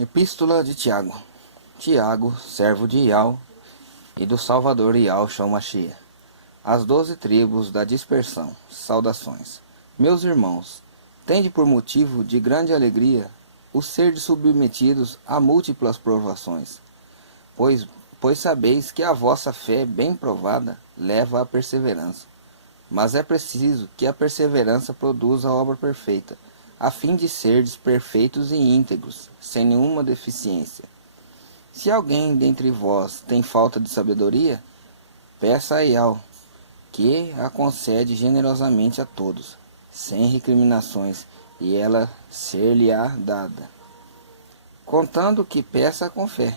Epístola de Tiago. Tiago, servo de Iau e do Salvador Yahushua Mashiach. As 12 tribos da dispersão. Saudações. Meus irmãos, tende por motivo de grande alegria o serdes submetidos a múltiplas provações, pois sabeis que a vossa fé bem provada leva à perseverança. Mas é preciso que a perseverança produza a obra perfeita, a fim de serdes perfeitos e íntegros, sem nenhuma deficiência. Se alguém dentre vós tem falta de sabedoria, peça a Yahweh, que a concede generosamente a todos, sem recriminações, e ela ser-lhe-á dada. Contando que peça com fé,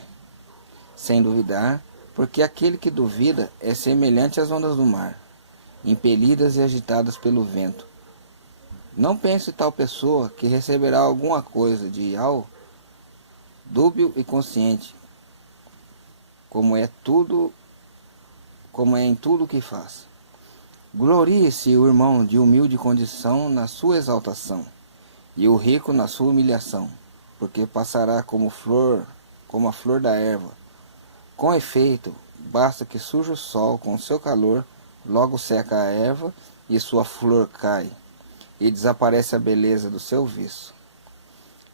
sem duvidar, porque aquele que duvida é semelhante às ondas do mar, impelidas e agitadas pelo vento. Não pense tal pessoa que receberá alguma coisa de Yahweh, dúbio e consciente, como é em tudo o que faz. Glorie-se o irmão de humilde condição na sua exaltação, e o rico na sua humilhação, porque passará como a flor da erva. Com efeito, basta que surja o sol com seu calor, logo seca a erva e sua flor cai, e desaparece a beleza do seu viço.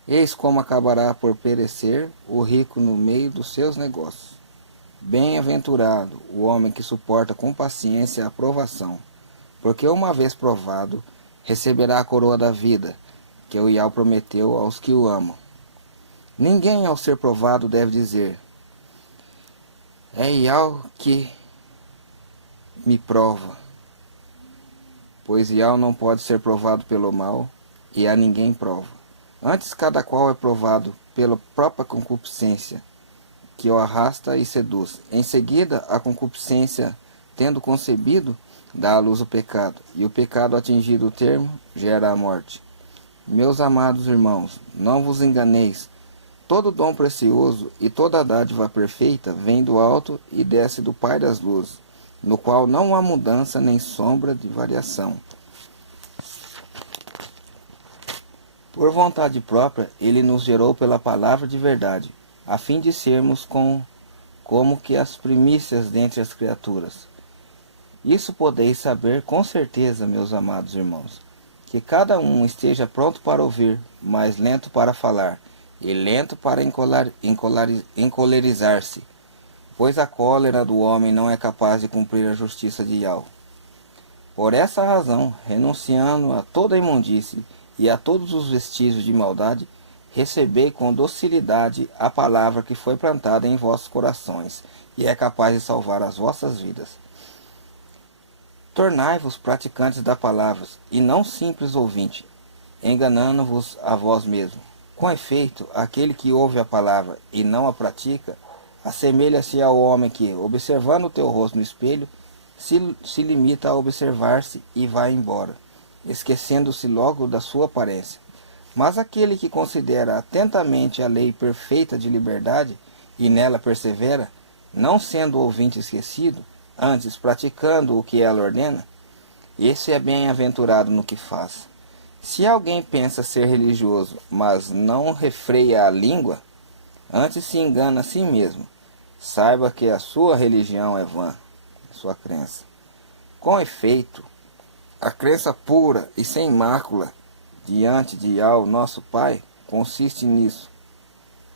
Eis como acabará por perecer o rico no meio dos seus negócios. Bem-aventurado o homem que suporta com paciência a provação, porque uma vez provado, receberá a coroa da vida, que o Yahweh prometeu aos que o amam. Ninguém ao ser provado deve dizer, é Yahweh que me prova, pois Yahweh não pode ser provado pelo mal, e a ninguém prova. Antes cada qual é provado pela própria concupiscência, que o arrasta e seduz. Em seguida, a concupiscência, tendo concebido, dá à luz o pecado, e o pecado atingido o termo, gera a morte. Meus amados irmãos, não vos enganeis, todo dom precioso e toda dádiva perfeita vem do alto e desce do Pai das luzes, no qual não há mudança nem sombra de variação. Por vontade própria, ele nos gerou pela palavra de verdade, a fim de sermos como que as primícias dentre as criaturas. Isso podeis saber com certeza, meus amados irmãos, que cada um esteja pronto para ouvir, mas lento para falar, e lento para encolerizar-se, pois a cólera do homem não é capaz de cumprir a justiça de Yahweh. Por essa razão, renunciando a toda imundície e a todos os vestígios de maldade, recebei com docilidade a palavra que foi plantada em vossos corações, e é capaz de salvar as vossas vidas. Tornai-vos praticantes da palavra, e não simples ouvintes, enganando-vos a vós mesmos. Com efeito, aquele que ouve a palavra e não a pratica, assemelha-se ao homem que, observando o teu rosto no espelho, se limita a observar-se e vai embora, esquecendo-se logo da sua aparência. Mas aquele que considera atentamente a lei perfeita de liberdade e nela persevera, não sendo ouvinte esquecido, antes praticando o que ela ordena, esse é bem-aventurado no que faz. Se alguém pensa ser religioso, mas não refreia a língua, antes se engana a si mesmo. Saiba que a sua religião é vã, a sua crença. Com efeito, a crença pura e sem mácula diante de Yahweh, nosso Pai, consiste nisso: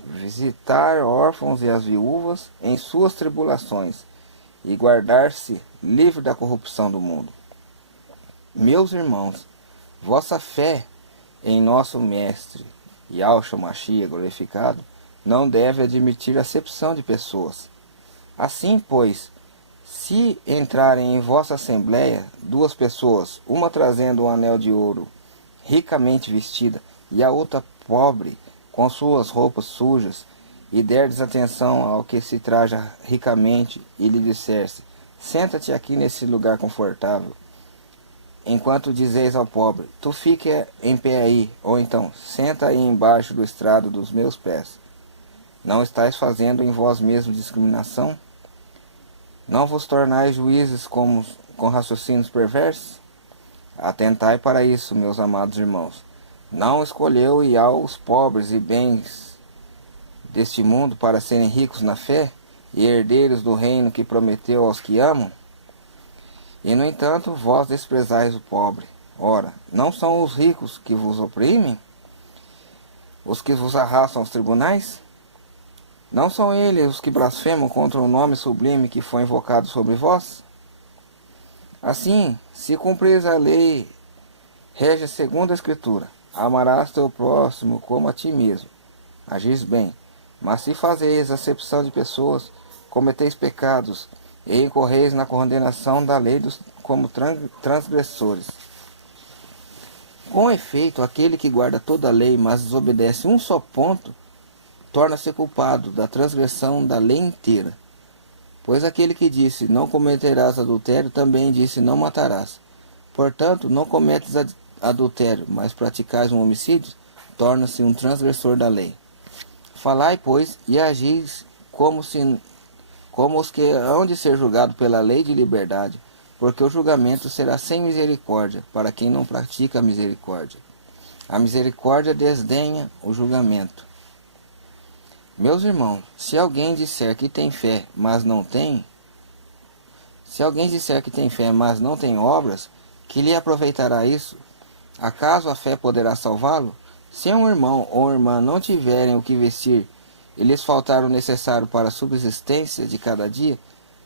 visitar órfãos e as viúvas em suas tribulações e guardar-se livre da corrupção do mundo. Meus irmãos, vossa fé em nosso Mestre, Yahushua Mashiach glorificado, não deve admitir acepção de pessoas. Assim, pois, se entrarem em vossa assembleia 2 pessoas, uma trazendo um anel de ouro, ricamente vestida, e a outra pobre, com suas roupas sujas, e derdes atenção ao que se traja ricamente, e lhe disserse, senta-te aqui nesse lugar confortável, enquanto dizeis ao pobre, tu fique em pé aí, ou então, senta aí embaixo do estrado dos meus pés. Não estáis fazendo em vós mesmos discriminação? Não vos tornais juízes com raciocínios perversos? Atentai para isso, meus amados irmãos. Não escolheu Yahweh os pobres e bens deste mundo para serem ricos na fé e herdeiros do reino que prometeu aos que amam? E no entanto, vós desprezais o pobre. Ora, não são os ricos que vos oprimem? Os que vos arrastam aos tribunais? Não são eles os que blasfemam contra o nome sublime que foi invocado sobre vós? Assim, se cumprires a lei, rege segundo a Escritura: amarás teu próximo como a ti mesmo. Agis bem. Mas se fazeis acepção de pessoas, cometeis pecados e incorreis na condenação da lei como transgressores. Com efeito, aquele que guarda toda a lei, mas desobedece um só ponto, torna-se culpado da transgressão da lei inteira. Pois aquele que disse, não cometerás adultério, também disse, não matarás. Portanto, não cometes adultério, mas praticais um homicídio, torna-se um transgressor da lei. Falai, pois, e agis como os que hão de ser julgados pela lei de liberdade, porque o julgamento será sem misericórdia para quem não pratica a misericórdia. A misericórdia desdenha o julgamento. Meus irmãos, se alguém disser que tem fé, mas não tem obras, que lhe aproveitará isso? Acaso a fé poderá salvá-lo? Se um irmão ou irmã não tiverem o que vestir e lhes faltar o necessário para a subsistência de cada dia,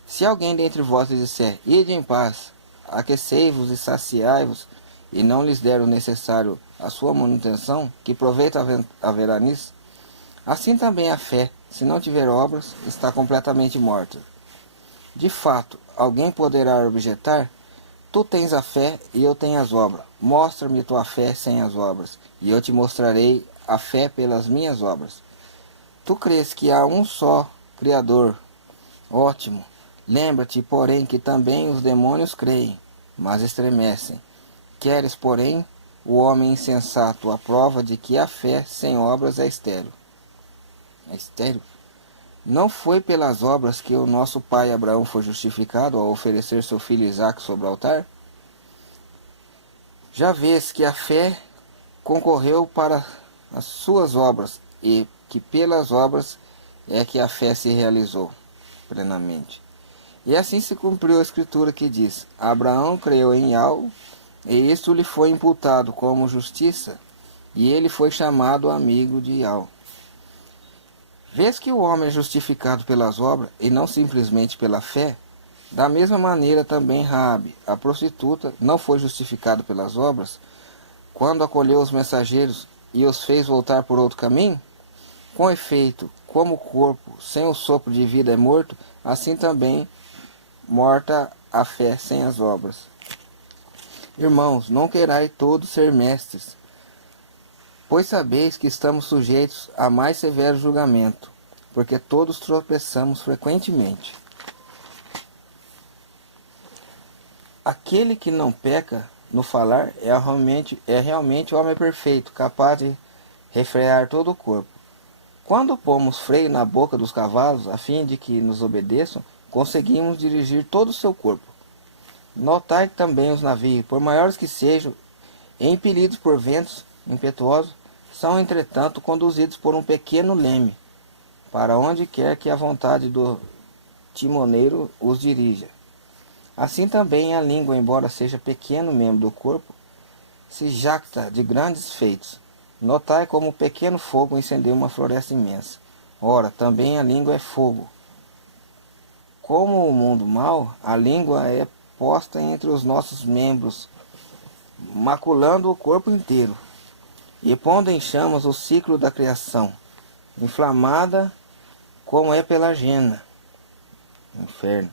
se alguém dentre vós lhe disser, ide em paz, aquecei-vos e saciai-vos, e não lhes der o necessário à sua manutenção, que proveito haverá nisso? Assim também a fé, se não tiver obras, está completamente morta. De fato, alguém poderá objetar, tu tens a fé e eu tenho as obras. Mostra-me tua fé sem as obras, e eu te mostrarei a fé pelas minhas obras. Tu crês que há um só Criador? Ótimo. Lembra-te, porém, que também os demônios creem, mas estremecem. Queres, porém, o homem insensato a prova de que a fé sem obras é estéril. É estéril? Não foi pelas obras que o nosso pai Abraão foi justificado ao oferecer seu filho Isaque sobre o altar? Já vês que a fé concorreu para as suas obras, e que pelas obras é que a fé se realizou plenamente. E assim se cumpriu a escritura que diz, Abraão creu em Yahvé, e isto lhe foi imputado como justiça, e ele foi chamado amigo de Yahvé. Vês que o homem é justificado pelas obras, e não simplesmente pela fé? Da mesma maneira também Raabe, a prostituta, não foi justificada pelas obras, quando acolheu os mensageiros e os fez voltar por outro caminho? Com efeito, como o corpo sem o sopro de vida é morto, assim também morta a fé sem as obras. Irmãos, não querai todos ser mestres, pois sabeis que estamos sujeitos a mais severo julgamento, porque todos tropeçamos frequentemente. Aquele que não peca no falar é realmente o homem perfeito, capaz de refrear todo o corpo. Quando pomos freio na boca dos cavalos, a fim de que nos obedeçam, conseguimos dirigir todo o seu corpo. Notai também os navios, por maiores que sejam, e impelidos por ventos impetuosos, são entretanto conduzidos por um pequeno leme, para onde quer que a vontade do timoneiro os dirija. Assim também a língua, embora seja pequeno membro do corpo, se jacta de grandes feitos. Notai como um pequeno fogo incendeia uma floresta imensa. Ora, também a língua é fogo. Como o mundo mau, a língua é posta entre os nossos membros, maculando o corpo inteiro, e pondo em chamas o ciclo da criação, inflamada como é pela jena, inferno.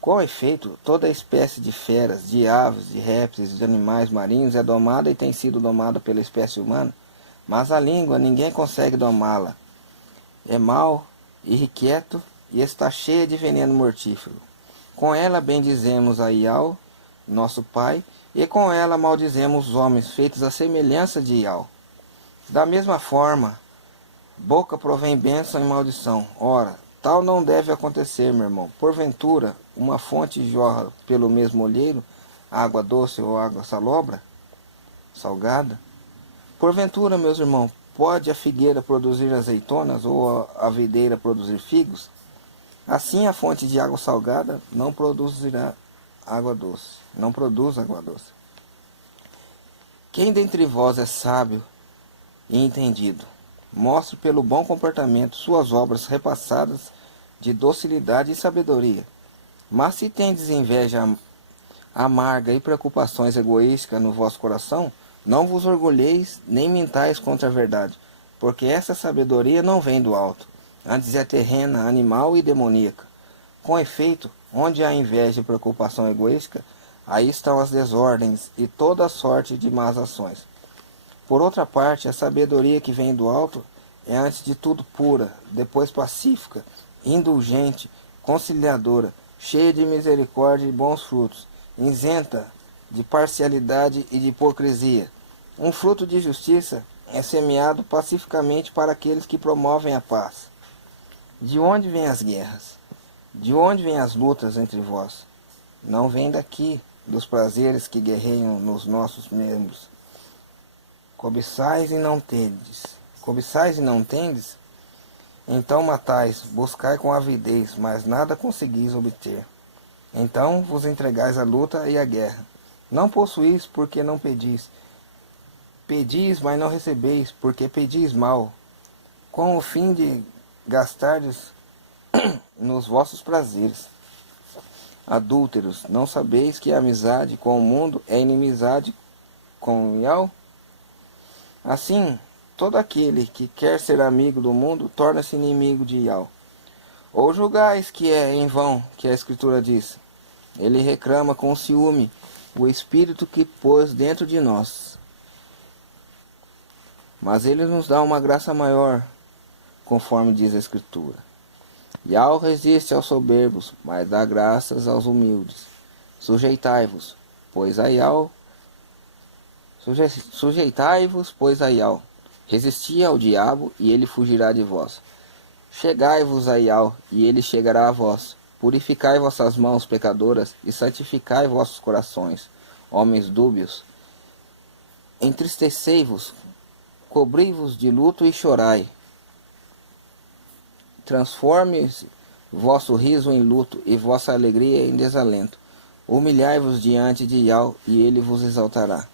Com efeito, toda espécie de feras, de aves, de répteis, de animais marinhos é domada e tem sido domada pela espécie humana, mas a língua ninguém consegue domá-la. É mau, irrequieto e está cheia de veneno mortífero. Com ela bendizemos a Yahvé, nosso Pai, e com ela maldizemos os homens feitos à semelhança de Yahvé. Da mesma forma, boca provém bênção e maldição. Ora, tal não deve acontecer, meu irmão. Porventura, uma fonte jorra pelo mesmo olheiro, água doce ou água salobra, salgada? Porventura, meus irmãos, pode a figueira produzir azeitonas ou a videira produzir figos? Assim a fonte de água salgada não produzirá água doce. Não produz água doce. Quem dentre vós é sábio e entendido, mostre pelo bom comportamento suas obras repassadas de docilidade e sabedoria. Mas se tendes inveja amarga e preocupações egoísticas no vosso coração, não vos orgulheis nem mintais contra a verdade, porque essa sabedoria não vem do alto, antes é terrena, animal e demoníaca. Com efeito, onde há inveja e preocupação egoística, aí estão as desordens e toda sorte de más ações. Por outra parte, a sabedoria que vem do alto é antes de tudo pura, depois pacífica, indulgente, conciliadora, cheia de misericórdia e bons frutos, isenta de parcialidade e de hipocrisia. Um fruto de justiça é semeado pacificamente para aqueles que promovem a paz. De onde vêm as guerras? De onde vêm as lutas entre vós? Não vêm daqui, dos prazeres que guerreiam nos nossos membros. Cobiçais e não tendes. Cobiçais e não tendes? Então matais, buscai com avidez, mas nada conseguis obter. Então vos entregais à luta e à guerra. Não possuís, porque não pedis. Pedis, mas não recebeis, porque pedis mal, com o fim de gastardes nos vossos prazeres. Adúlteros, não sabeis que a amizade com o mundo é inimizade com o Yahweh? Assim, todo aquele que quer ser amigo do mundo torna-se inimigo de Yahweh. Ou julgais que é em vão que a Escritura diz: ele reclama com ciúme o Espírito que pôs dentro de nós. Mas ele nos dá uma graça maior, conforme diz a Escritura. Yahweh resiste aos soberbos, mas dá graças aos humildes. Sujeitai-vos, pois a Yahweh. Sujeitai-vos, pois a Yahweh. Resisti ao diabo, e ele fugirá de vós. Chegai-vos a Yahweh, e ele chegará a vós. Purificai vossas mãos pecadoras, e santificai vossos corações, homens dúbios. Entristecei-vos, cobri-vos de luto e chorai. Transforme-se vosso riso em luto e vossa alegria em desalento. Humilhai-vos diante de Yahweh, e ele vos exaltará.